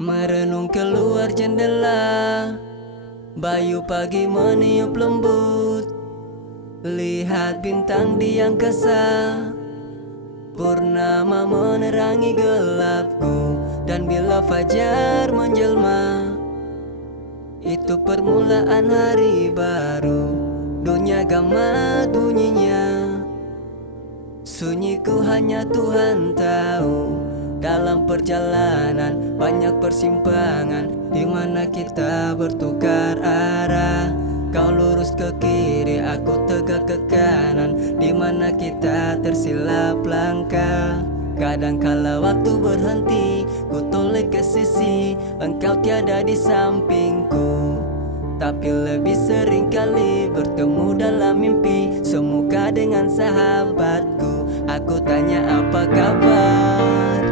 Merenung keluar jendela, bayu pagi meniup lembut. Lihat bintang di angkasa, purnama menerangi gelapku. Dan bila fajar menjelma, itu permulaan hari baru. Dunia gamat bunyinya, sunyiku hanya Tuhan tahu. Dalam perjalanan banyak persimpangan, di mana kita bertukar arah. Kau lurus ke kiri, aku tegak ke kanan, di mana kita tersilap langkah. Kadangkala waktu berhenti, ku toleh ke sisi, engkau tiada di sampingku. Tapi lebih sering kali bertemu dalam mimpi, semuka dengan sahabatku. Aku tanya apa kabar,